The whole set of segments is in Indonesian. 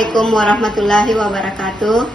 Assalamualaikum warahmatullahi wabarakatuh.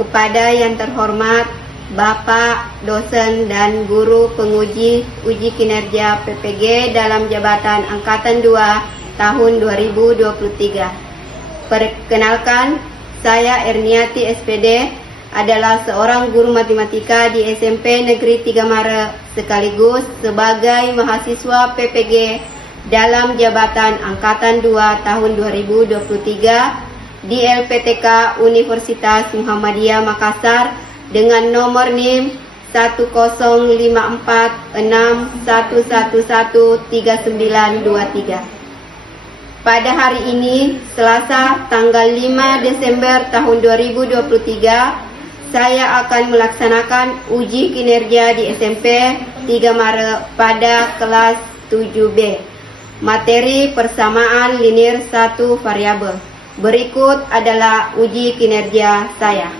Kepada yang terhormat Bapak, dosen dan guru penguji uji kinerja PPG dalam jabatan Angkatan 2 tahun 2023. Perkenalkan, saya Erniati SPD, adalah seorang guru matematika di SMP Negeri 3 Mare sekaligus sebagai mahasiswa PPG dalam jabatan Angkatan 2 tahun 2023 di LPTK Universitas Muhammadiyah Makassar dengan nomor NIM 1054611113923. Pada hari ini, Selasa tanggal 5 Desember tahun 2023, saya akan melaksanakan uji kinerja di SMP 3 Mare pada kelas 7B. Materi persamaan linear 1 variabel. Berikut adalah uji kinerja saya.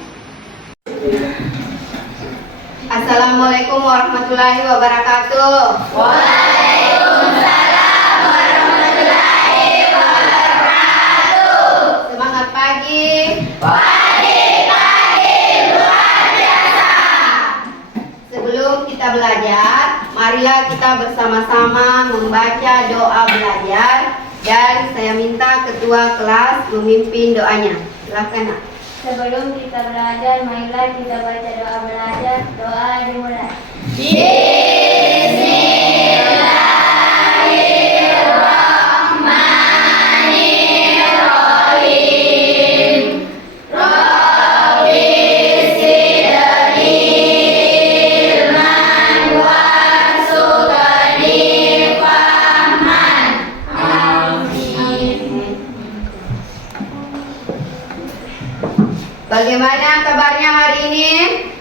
Assalamualaikum warahmatullahi wabarakatuh. Waalaikumsalam warahmatullahi wabarakatuh. Semangat pagi. Pagi luar biasa. Sebelum kita belajar, marilah kita bersama-sama membaca doa belajar, dan saya minta ketua kelas memimpin doanya. Silakan, Nak. Sebelum kita belajar, marilah kita baca doa belajar. Doa dimulai. Bismillahirrahmanirrahim. Rabbi zidni ilman warzuqni fahman. Amin. Bagaimana kabarnya hari ini?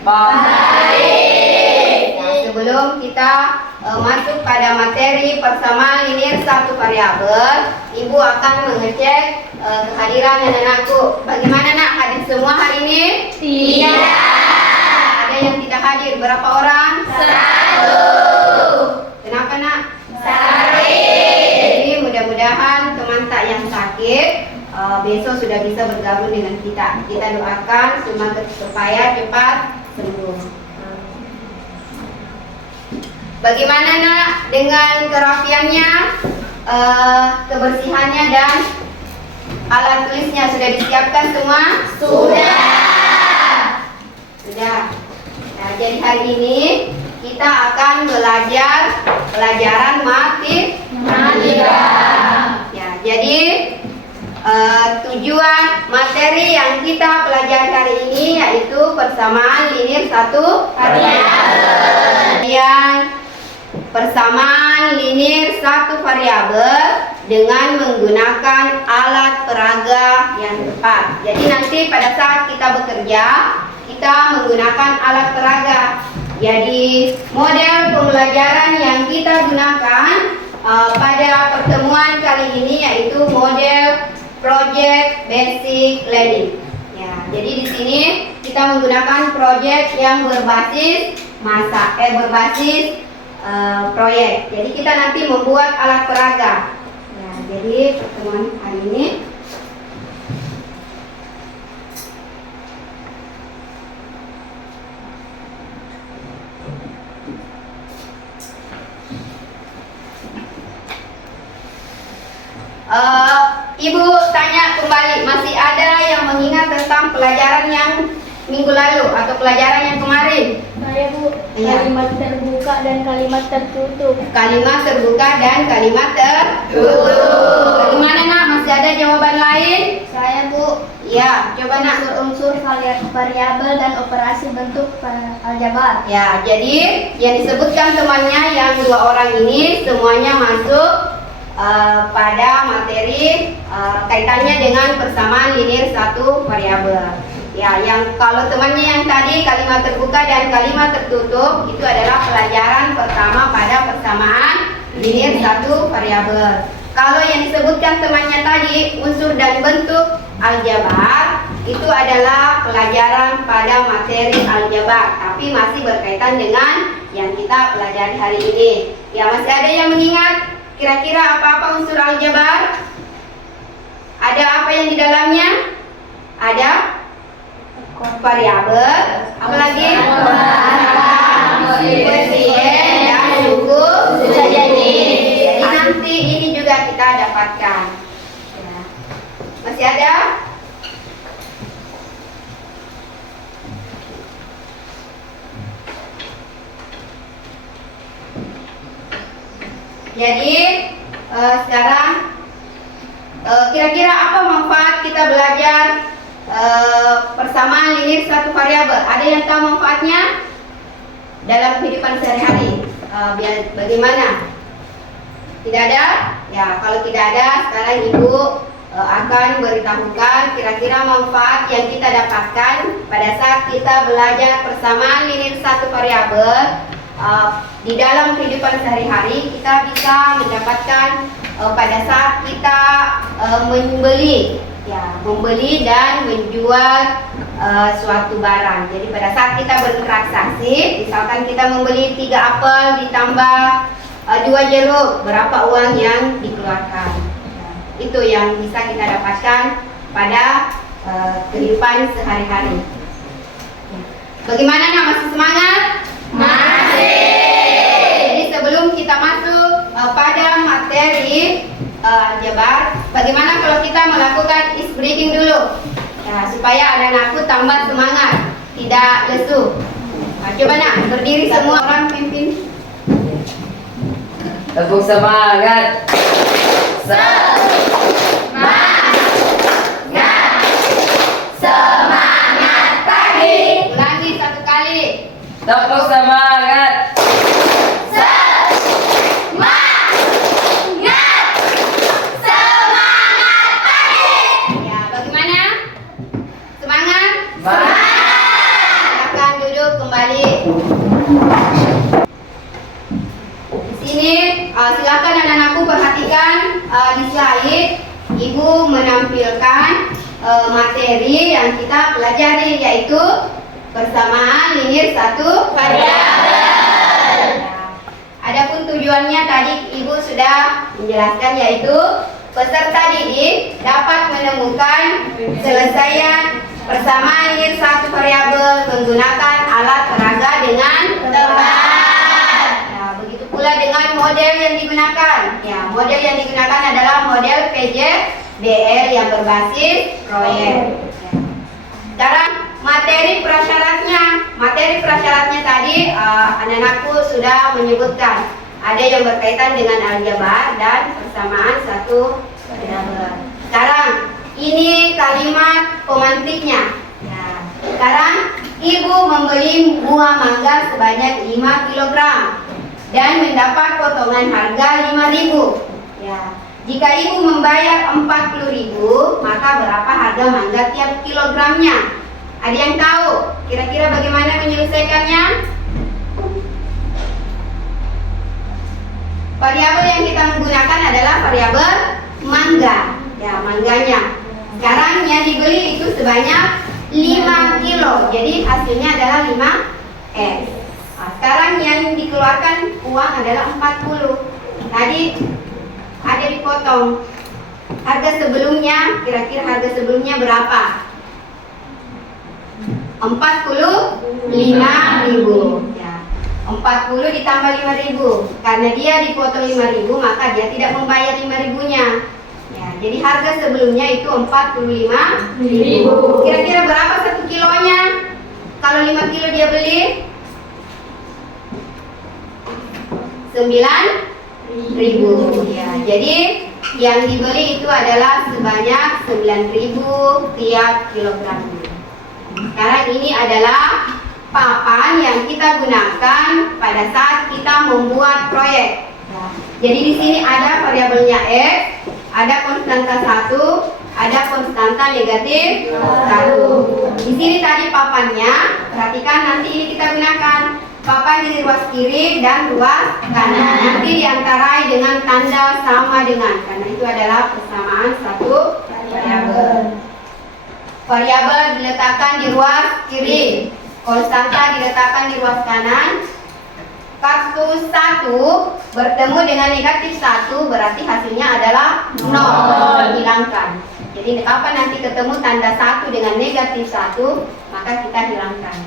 Baik. Nah, sebelum kita masuk pada materi persamaan linear 1 variabel, Ibu akan mengecek kehadiran anak-anakku. Bagaimana, Nak? Hadir semua hari ini? Tidak. Ada yang tidak hadir? Berapa orang? 1. Kenapa, Nak? Sakit. Jadi mudah-mudahan teman tak yang sakit besok sudah bisa bergabung dengan kita. Kita doakan supaya cepat sembuh. Bagaimana, Nak, dengan kerapiannya, kebersihannya dan alat tulisnya sudah disiapkan semua? Sudah. Nah, jadi hari ini kita akan belajar pelajaran matematika. Ya, jadi tujuan materi yang kita pelajari hari ini yaitu persamaan linear 1 variabel. Yang persamaan linear 1 variabel dengan menggunakan alat peraga yang tepat. Jadi nanti pada saat kita bekerja, kita menggunakan alat peraga. Jadi model pembelajaran yang kita gunakan pada pertemuan kali ini yaitu model Project Basic Learning. Ya, jadi di sini kita menggunakan project yang berbasis proyek. Jadi kita nanti membuat alat peraga. Ya, jadi pertemuan hari ini Ibu tanya kembali, masih ada yang mengingat tentang pelajaran yang minggu lalu atau pelajaran yang kemarin? Saya, Bu. Iya. Kalimat terbuka dan kalimat tertutup. Kalimat terbuka dan kalimat tertutup. Bagaimana, Nak? Masih ada jawaban lain? Saya, Bu. Ya, coba, Nak. Unsur variabel dan operasi bentuk aljabar. Ya, jadi yang disebutkan temannya yang 2 orang ini semuanya masuk pada materi kaitannya dengan persamaan linear 1 variabel. Ya, yang kalau temannya yang tadi kalimat terbuka dan kalimat tertutup itu adalah pelajaran pertama pada persamaan linear 1 variabel. Kalau yang disebutkan temannya tadi unsur dan bentuk aljabar itu adalah pelajaran pada materi aljabar, tapi masih berkaitan dengan yang kita pelajari hari ini. Ya, masih ada yang mengingat kira-kira apa-apa unsur aljabar? Ada apa yang di dalamnya? ada variabel, apa lagi? Koefisien dan suku jadi. Jadi nanti ini juga kita dapatkan. Ya. Masih ada? Jadi sekarang kira-kira apa manfaat kita belajar persamaan linear satu variabel? Ada yang tahu manfaatnya dalam kehidupan sehari-hari? Bagaimana? Tidak ada? Ya, kalau tidak ada, sekarang Ibu akan beritahukan kira-kira manfaat yang kita dapatkan pada saat kita belajar persamaan linear satu variabel. Di dalam kehidupan sehari-hari kita bisa mendapatkan pada saat kita membeli dan menjual suatu barang. Jadi pada saat kita bertransaksi, misalkan kita membeli 3 apel ditambah 2 jeruk, berapa uang yang dikeluarkan? Itu yang bisa kita dapatkan pada kehidupan sehari-hari. Bagaimana, nak? Masih semangat? Jadi sebelum kita masuk pada materi aljabar, bagaimana kalau kita melakukan is breathing dulu, ya, supaya anak-anakku tambah semangat, tidak lesu. Coba nak berdiri semua orang pimpin. Tepuk semangat. Semangat pagi. Ulangi 1 kali. Tepuk semangat. Semangat pagi. Ya, bagaimana? Semangat? Semangat. Silakan duduk kembali. Di sini silakan anak-anakku perhatikan di slide Ibu menampilkan materi yang kita pelajari, yaitu persamaan linear satu variabel. Adapun tujuannya tadi Ibu sudah menjelaskan, yaitu peserta didik dapat menemukan penyelesaian persamaan linear satu variabel menggunakan alat peraga dengan tepat. Nah, begitu pula dengan model yang digunakan. Ya, model yang digunakan adalah model PJBL yang berbasis proyek. Sekarang materi prasyaratnya. Materi prasyaratnya tadi anak-anakku sudah menyebutkan. Ada yang berkaitan dengan aljabar dan persamaan satu variabel. Sekarang ini kalimat pemantiknya. Ya. Sekarang Ibu membeli buah mangga sebanyak 5 kg dan mendapat potongan harga 5.000. Ya. Jika Ibu membayar 40.000, maka berapa harga mangga tiap kilogramnya? Ada yang tahu? Kira-kira bagaimana menyelesaikannya? Variabel yang kita menggunakan adalah variabel mangga. Ya, mangganya. Sekarang yang dibeli itu sebanyak 5 kilo. Jadi hasilnya adalah 5 S. Nah, sekarang yang dikeluarkan uang adalah 40. Tadi ada dipotong. Harga sebelumnya, kira-kira harga sebelumnya berapa? 45.000. Ya. 40 ditambah 5.000. Karena dia dipotong 5.000, maka dia tidak membayar 5.000-nya. Ya, jadi harga sebelumnya itu 45.000. Kira-kira berapa 1 kilonya? Kalau 5 kilo dia beli 9.000. Ya, jadi yang dibeli itu adalah sebanyak 9.000 tiap kilogramnya. Sekarang ini adalah papan yang kita gunakan pada saat kita membuat proyek. Jadi di sini ada variabelnya X, ada konstanta 1, ada konstanta negatif 1. Di sini tadi papannya, perhatikan nanti ini kita gunakan papan di ruas kiri dan ruas kanan. Nanti diantarai dengan tanda sama dengan, karena itu adalah persamaan satu variabel. Variabel diletakkan di ruas kiri, konstanta diletakkan di ruas kanan. Kartu 1 bertemu dengan negatif 1 berarti hasilnya adalah 0. Hilangkan. Jadi apa nanti ketemu tanda 1 dengan negatif 1, maka kita hilangkan.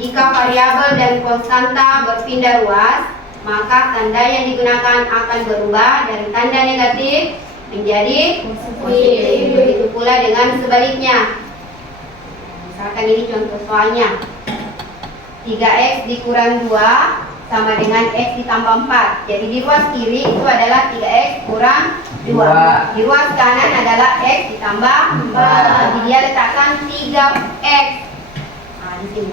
Jika variabel dan konstanta berpindah ruas, maka tanda yang digunakan akan berubah dari tanda negatif menjadi positif. Begitu pula dengan sebaliknya. Misalkan ini contoh soalnya. 3x dikurang 2 sama dengan x ditambah 4. Jadi di ruas kiri itu adalah 3x kurang 2. Di ruas kanan adalah x ditambah 4. Jadi dia letakkan 3x. Nah, di sini.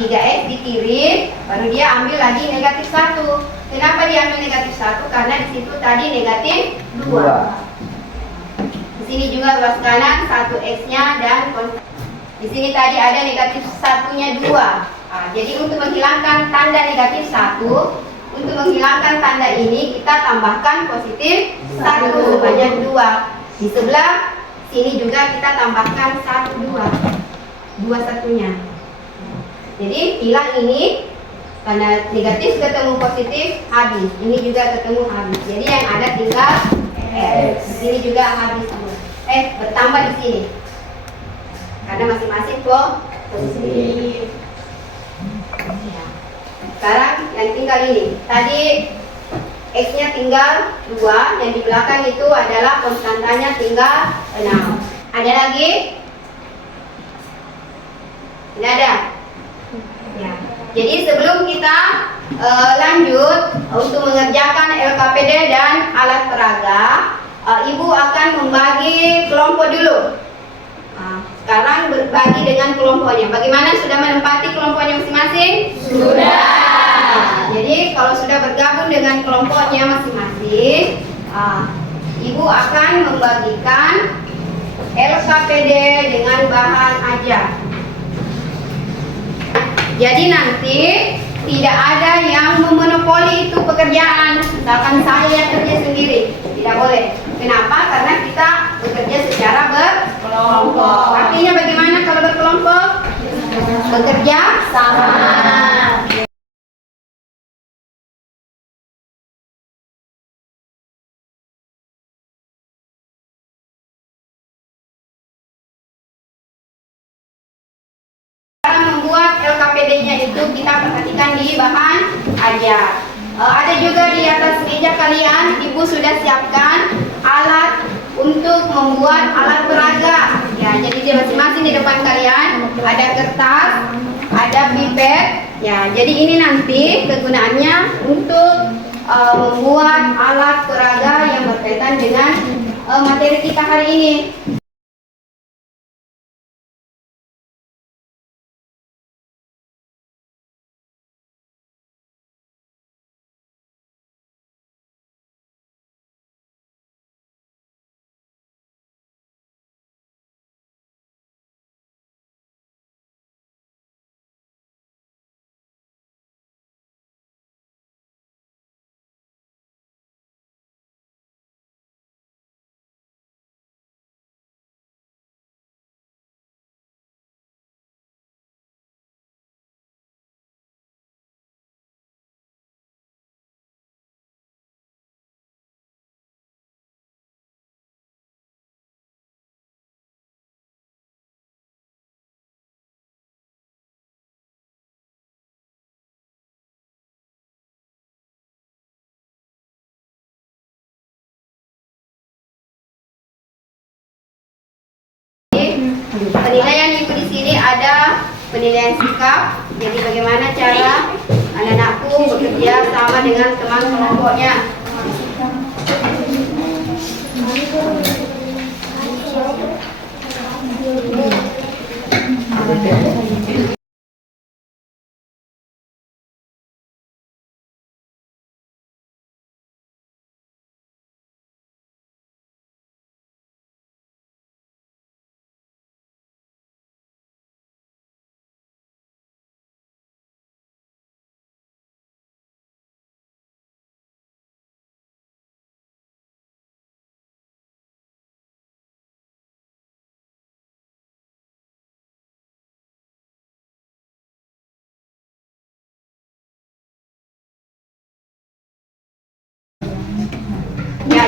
3x di kiri, baru dia ambil lagi negatif 1. Kenapa dia ambil negatif 1? Karena di situ tadi negatif 2. Di sini juga ruas kanan 1x-nya dan di sini tadi ada negatif 1-nya 2. Nah, jadi untuk menghilangkan tanda negatif 1, untuk menghilangkan tanda ini kita tambahkan positif 1 sebanyak 2. Di sebelah sini juga kita tambahkan 1, 2 satunya. Jadi hilang ini, karena negatif ketemu positif habis. Ini juga ketemu habis. Jadi yang ada tinggal x. Di sini juga habis semua. Bertambah di sini. Karena masing-masing positif. Ya. Sekarang yang tinggal ini. Tadi x-nya tinggal 2, yang di belakang itu adalah konstantanya tinggal 6. Ada lagi? Tidak ada. Ya. Jadi sebelum kita lanjut untuk mengerjakan LKPD dan alat peraga, Ibu akan membagi kelompok dulu. Sekarang berbagi dengan kelompoknya. Bagaimana, sudah menempati kelompoknya masing-masing? Sudah. Jadi kalau sudah bergabung dengan kelompoknya masing-masing, Ibu akan membagikan LKPD dengan bahan ajar. Jadi nanti tidak ada yang memonopoli itu pekerjaan. Misalkan saya yang kerja sendiri, tidak boleh. Kenapa? Karena kita bekerja secara berkelompok. Artinya bagaimana kalau berkelompok? Bekerja sama. Membuat LKPD-nya itu kita perhatikan di bahan ajar. Ada juga di atas meja kalian, Ibu sudah siapkan alat untuk membuat alat peraga. Ya, jadi di masing-masing di depan kalian ada kertas, ada pipet. Ya, jadi ini nanti kegunaannya untuk membuat alat peraga yang berkaitan dengan materi kita hari ini. Penilaian Ibu di sini ada penilaian sikap. Jadi bagaimana cara anak-anakku bekerja sama dengan teman kelompoknya.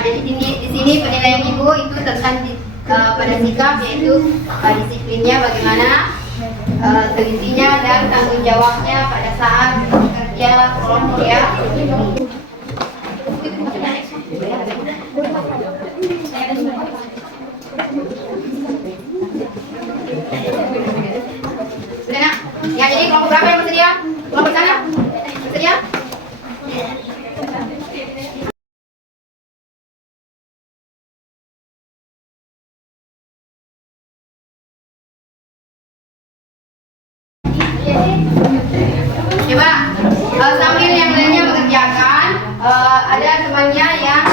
jadi di sini penilaian Ibu itu tentang pada sikap, yaitu disiplinnya bagaimana, telitinya dan tanggung jawabnya pada saat kerja kelompok ya. Sudah nak? Ya, jadi kelompok berapa yang bersedia? Kelompok sana? Bersedia? Coba sambil yang lainnya mengerjakan, ada temannya yang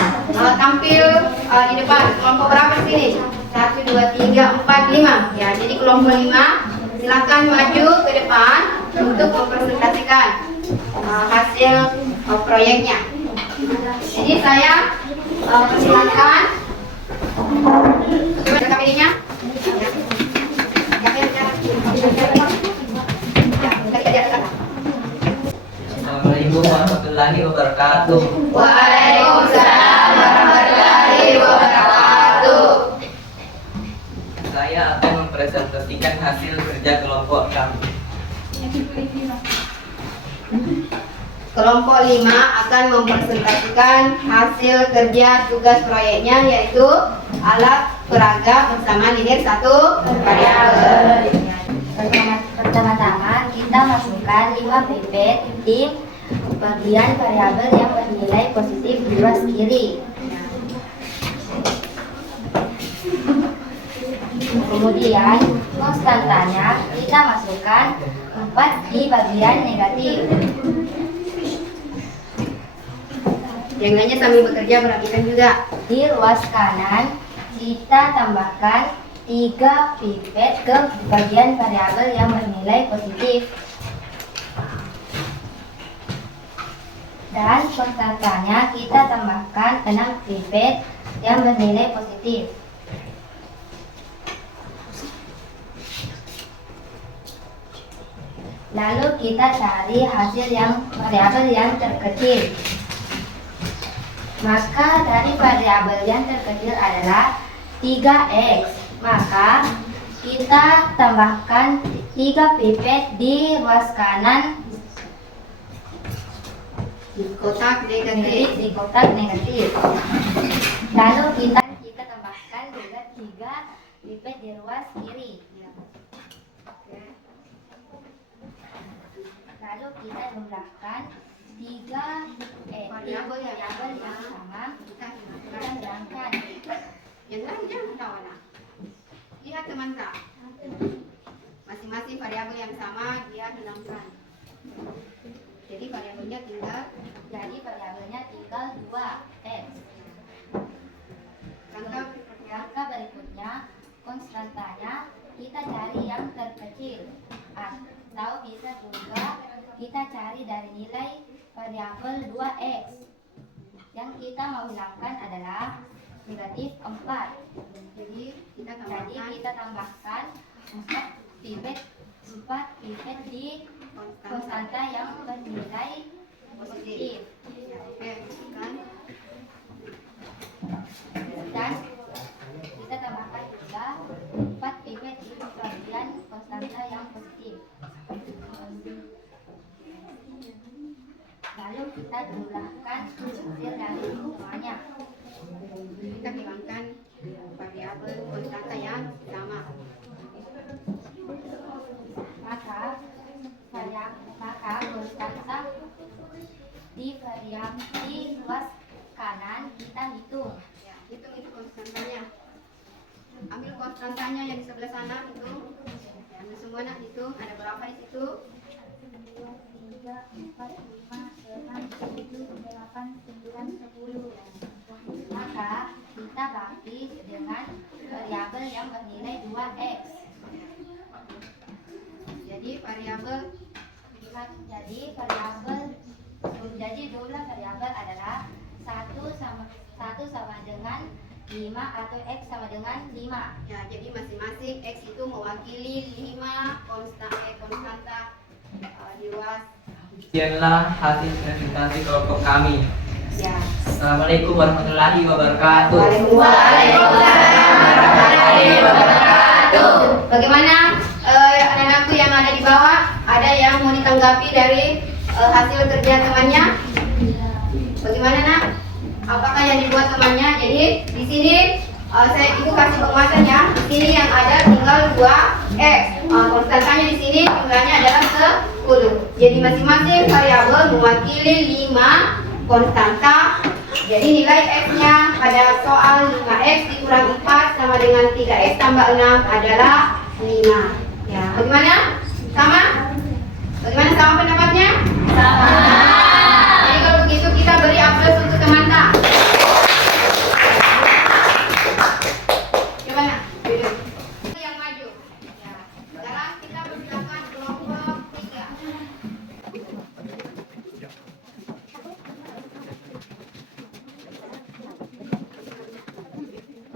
tampil di depan. Kelompok berapa di sini? 1, 2, 3, 4, 5. Ya, jadi kelompok 5 silakan maju ke depan untuk mempresentasikan hasil proyeknya. Jadi saya persilakan. Coba rekam ininya. Assalamualaikum warahmatullahi wabarakatuh. Waalaikumsalam warahmatullahi wabarakatuh. Saya akan mempresentasikan hasil kerja kelompok kami. Kelompok 5 akan mempresentasikan hasil kerja tugas proyeknya, yaitu alat peraga bersama linear 1 variabel. Pertama-tama kita masukkan 5 pipet di bagian variabel yang bernilai positif di ruas kiri. Kemudian konstantanya kita masukkan 4 di bagian negatif. Yang lainnya sambil bekerja perhatikan juga. Di ruas kanan kita tambahkan 3 pipet ke bagian variabel yang bernilai positif. Dan konstantanya kita tambahkan 6 pipet yang bernilai positif. Lalu kita cari hasil yang variabel yang terkecil. Maka dari variabel yang terkecil adalah 3x. Maka kita tambahkan 3 pipet di ruas kanan Di kotak negatif. di kotak negatif. Lalu kita tambahkan juga 3 pipet di ruas kiri. Lalu kita jumlahkan 3 variabel yang sama. Kita hilangkan. Yang lain jangan kawan. Lihat teman kak. Masing-masing variabel yang sama dia hilangkan. Jadi variabelnya tinggal 2x. Langkah berikutnya, konstantanya kita cari yang terkecil, atau bisa juga kita cari dari nilai variabel 2x. Yang kita mau hilangkan adalah negatif 4. Jadi kita Kita tambahkan 4 pipet di konstanta yang bernilai positif. Oke, kan? Dan kita tambahkan juga 4 pipet di bagian konstanta yang positif. Lalu kita jumlahkan hasil dari semuanya. Kita hilangkan variabel konstanta yang sama. Maka konstanta di ruas kanan kita hitung. Ya, hitung itu konstantanya. Ambil konstantanya yang di sebelah sana itu. Ambil semua nak hitung. Ada berapa di situ? 2, 3, 4, 5, 6, 7, 8, 9, 10. Maka kita bagi dengan variabel yang bernilai 2x. Jadi jumlah variabel adalah 1 sama dengan 5 atau x sama dengan 5. Ya, jadi masing-masing x itu mewakili 5 konstanta di ruas. Sekianlah hasil presentasi kelompok kami. Ya. Assalamualaikum warahmatullahi wabarakatuh. Waalaikumsalam warahmatullahi wabarakatuh. Bagaimana anak-anakku yang ada di bawah? Ada yang mau ditanggapi dari hasil kerja temannya? Bagaimana nak? Apakah yang dibuat temannya? Jadi di sini ibu kasih penguatan ya. Di sini yang ada tinggal 2x. Konstantanya di sini jumlahnya adalah 10. Jadi masing-masing variabel mewakili 5 konstanta. Jadi nilai x-nya pada soal 5x dikurang 4 sama dengan 3x tambah 6 adalah 5. Ya, bagaimana? Sama? Bagaimana sama pendapatnya? Sama. Jadi kalau begitu kita beri aplaus untuk teman tak? Coba nak, duduk. Yang maju. Ya. Sekarang kita persilakan kelompok 3.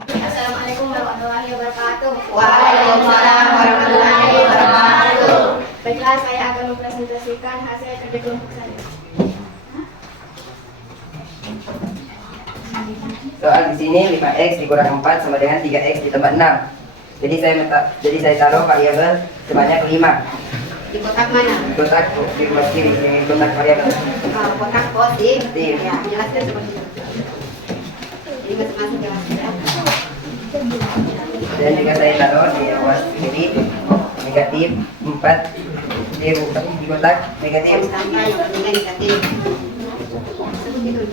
Assalamualaikum warahmatullahi wabarakatuh. Waalaikumsalam warahmatullahi wabarakatuh. Baiklah, saya akan mempresentasikan hasil kerja kelompok saya. Soal di sini 5x dikurang 4 sama dengan 3x ditambah 6. Jadi saya taruh variabel sebanyak 5. Di kotak mana? Kotak di ruas kiri, ini kotak variabel. Kotak positif. Positif. Ya, jelaskan seperti itu. Jadi masing-masing jelaskan. Dan juga saya taruh di ruas kiri negatif 4 di kotak negatif. Konstanta yang pentingnya negatif. Begitu.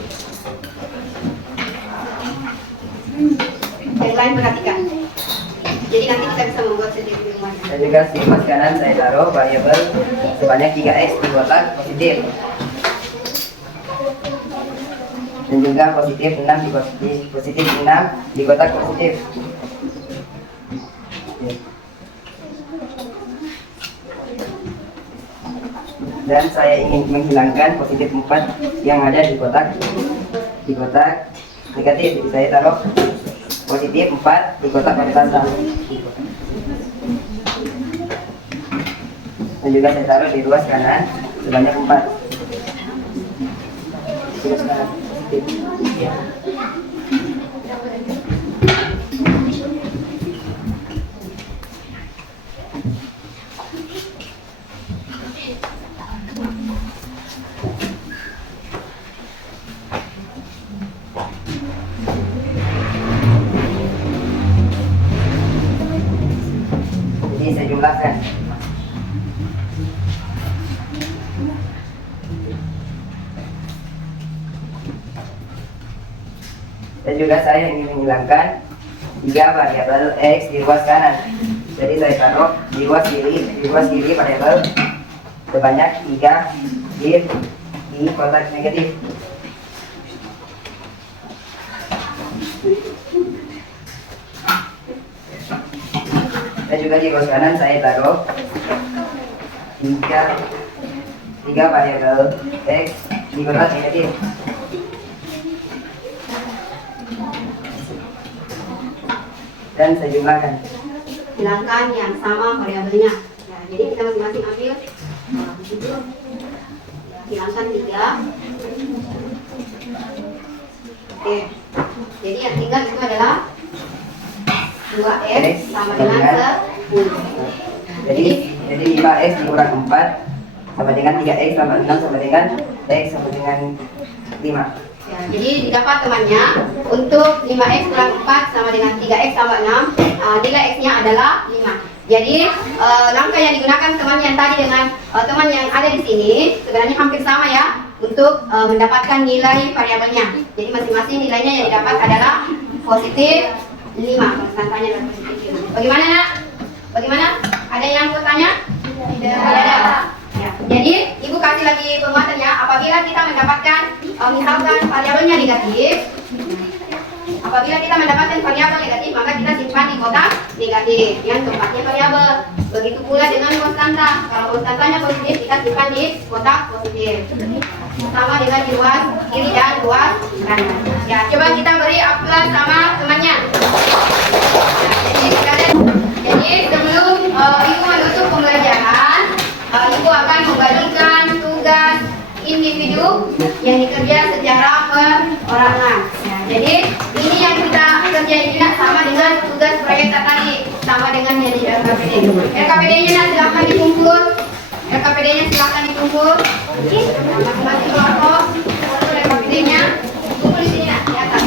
Yang lain perhatikan. Jadi nanti kita bisa membuat sendiri di rumah. Dan juga di ruas kanan saya taruh variabel sebanyak 3x di kotak positif. Dan juga positif 6 di positif 6 di kotak positif. Dan saya ingin menghilangkan positif 4 yang ada di kotak negatif. Jadi saya taruh positif 4 di kotak konstanta. Dan juga saya taruh di ruas kanan sebanyak 4. Ruas kanan positif. Jadi saya jumlahkan. Dan juga saya ingin menghilangkan 3 variabel x di ruas kanan. Jadi saya taruh di ruas kiri variabel sebanyak 3 di kotak negatif. Dan juga di ruas kanan saya taruh 3 variabel x di kotak negatif. Dan saya jumlahkan. Hilangkan yang sama variabelnya. Ya, jadi kita masing-masing ambil di situ. Ya, hilangkan 3. Oke. Jadi yang tinggal itu adalah 2x sama dengan 10. Jadi 5x dikurang 4 sama dengan 3x tambah 6 sama dengan x sama dengan 5. Ya, jadi didapat temannya untuk 5x kurang 4 sama dengan 3x tambah 6, nilai x-nya adalah 5. Jadi langkah yang digunakan teman yang tadi dengan teman yang ada di sini sebenarnya hampir sama ya untuk mendapatkan nilai variabelnya. Jadi masing-masing nilainya yang didapat adalah positif 5, konstantanya adalah positif 5. Bagaimana nak? Bagaimana? Ada yang bertanya? Tidak ada. Ya. Jadi ibu kasih lagi penguatan ya. Apabila kita mendapatkan misalkan variabelnya negatif, apabila kita mendapatkan variabel negatif maka kita simpan di kotak negatif yang tempatnya variabel. Begitu pula dengan konstanta. Kalau konstantanya positif kita simpan di kotak positif. Sama dengan di ruas kiri dan ruas kanan. Ya, coba kita beri aplaus sama temannya. Jadi sebelum ibu menutup pembelajaran, ibu akan membagikan tugas individu yang dikerja secara perorangan. Nah, jadi ini yang kita kerjain juga sama dengan tugas proyek tadi, sama dengan yang di LKPD. LKPD-nya silakan dikumpul. LKPD-nya silakan dikumpul. Masing-masing kelompok, kumpul LKPD-nya. Kumpul di sini ya, di atas.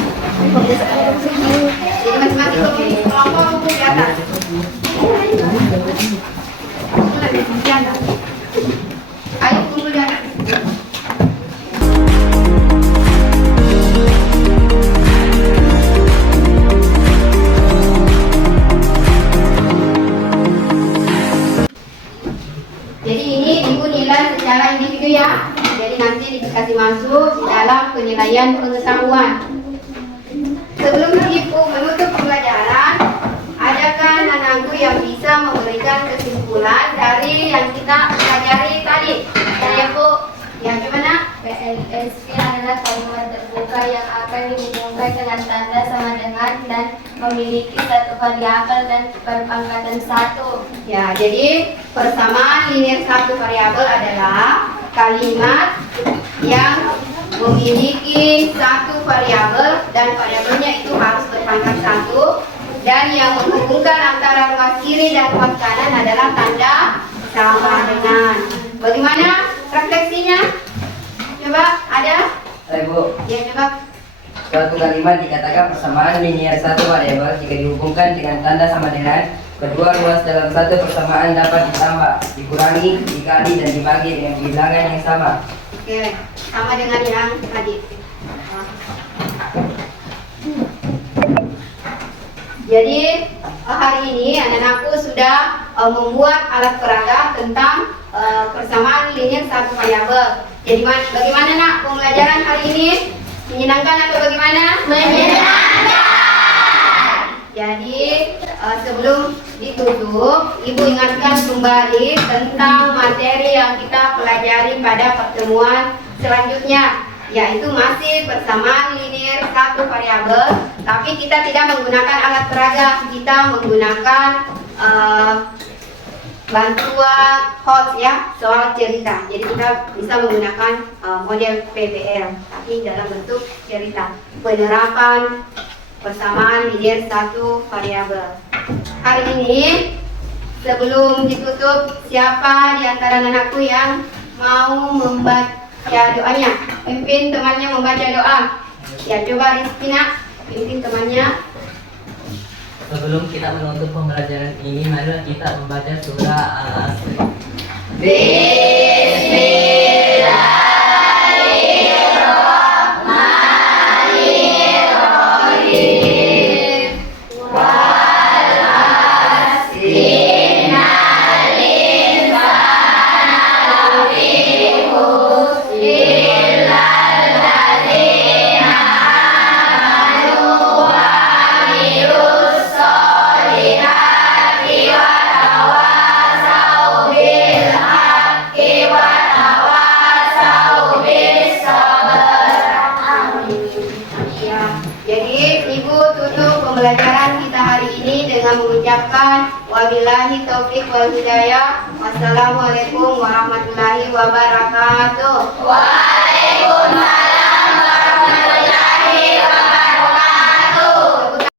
Jadi masing-masing kelompok kumpul di atas. Ayo kumpul di atas. Jadi ini ibu nilai secara individu ya. Jadi nanti dikasih masuk di dalam penilaian pengetahuan. Sebelum ibu menutup pembelajaran, adakah anakku yang bisa memberikan kesimpulan dari yang kita pelajari tadi? Saya Bu, yang gimana? PLSP adalah kalimat terbuka yang akan dihubungkan dengan tanda sama dengan dan memiliki satu variabel dan berpangkatan satu. Ya, jadi persamaan linear satu variabel adalah kalimat yang memiliki satu variabel dan variabelnya itu harus berpangkat satu, dan yang menghubungkan antara ruas kiri dan ruas kanan adalah tanda sama dengan. Bagaimana refleksinya? Coba ada? Bu, Ya, coba. suatu kalimat dikatakan persamaan linear satu variabel jika dihubungkan dengan tanda sama dengan kedua ruas dalam satu persamaan dapat ditambah, dikurangi, dikali, dan dibagi dengan bilangan yang sama. Oke, sama dengan yang tadi. Jadi hari ini anak-anakku sudah membuat alat peraga tentang persamaan linear satu variabel. Jadi bagaimana nak pembelajaran hari ini? Menyenangkan atau bagaimana? Menyenangkan. Jadi sebelum ditutup, Ibu ingatkan kembali tentang materi yang kita pelajari pada pertemuan selanjutnya, yaitu masih persamaan linear satu variabel, tapi kita tidak menggunakan alat peraga, kita menggunakan bantuan host ya, soal cerita. Jadi kita bisa menggunakan model PBL, tapi dalam bentuk cerita. Penerapan persamaan linear satu variabel. Hari ini sebelum ditutup, siapa di antara anakku yang mau membaca doanya? Pimpin temannya membaca doa. Ya, coba Rizkina pimpin temannya. Sebelum kita menutup pembelajaran ini, mari kita membaca surah Al-Asr. Pembelajaran kita hari ini dengan mengucapkan wabillahi taufik wal hidayah. Wassalamualaikum warahmatullahi wabarakatuh.